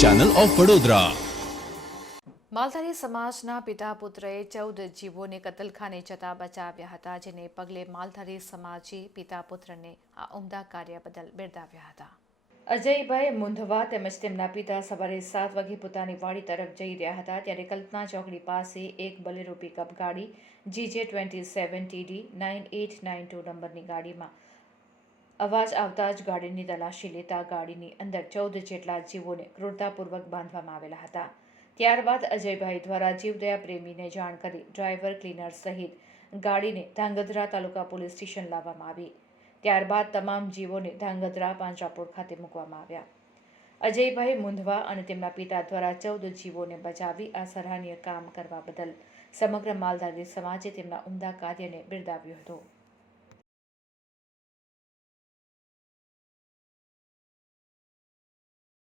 Channel of Vadodara માલધારી સમાજના પિતા પુત્રએ ચૌદ જીવોને કતલખાને જતા બચાવ્યા હતા જેને પગલે માલધારી સમાજે પિતા પુત્રને આ ઉમદા કાર્ય બદલ બિરદાવ્યા હતા. અજયભાઈ મુંધવા તેમજ તેમના પિતા સવારે સાત વાગે પોતાની વાડી તરફ જઈ રહ્યા હતા ત્યારે કલ્પના ચોકડી પાસે એક બલેરો પિકઅપ ગાડી GJ twenty seven TD nine eight nine two નંબરની ગાડીમાં અવાજ આવતા જ ગાડીની તલાશી લેતા ગાડીની અંદર ચૌદ જેટલા જીવોને ક્રૂરતાપૂર્વક બાંધવામાં આવેલા હતા. ત્યારબાદ અજયભાઈ દ્વારા જીવદયા પ્રેમીને જાણ કરી ડ્રાઈવર, ક્લીનર સહિત ગાડીને ધાંગધ્રા તાલુકા પોલીસ સ્ટેશન લાવવામાં આવી. ત્યારબાદ તમામ જીવોને ધાંગધ્રા પાંજરાપોળ ખાતે મૂકવામાં આવ્યા. અજયભાઈ મુંધવા અને તેમના પિતા દ્વારા ચૌદ જીવોને બચાવી આ સરાહનીય કામ કરવા બદલ સમગ્ર માલધારી સમાજે તેમના ઉમદા કાર્યને બિરદાવ્યું હતું.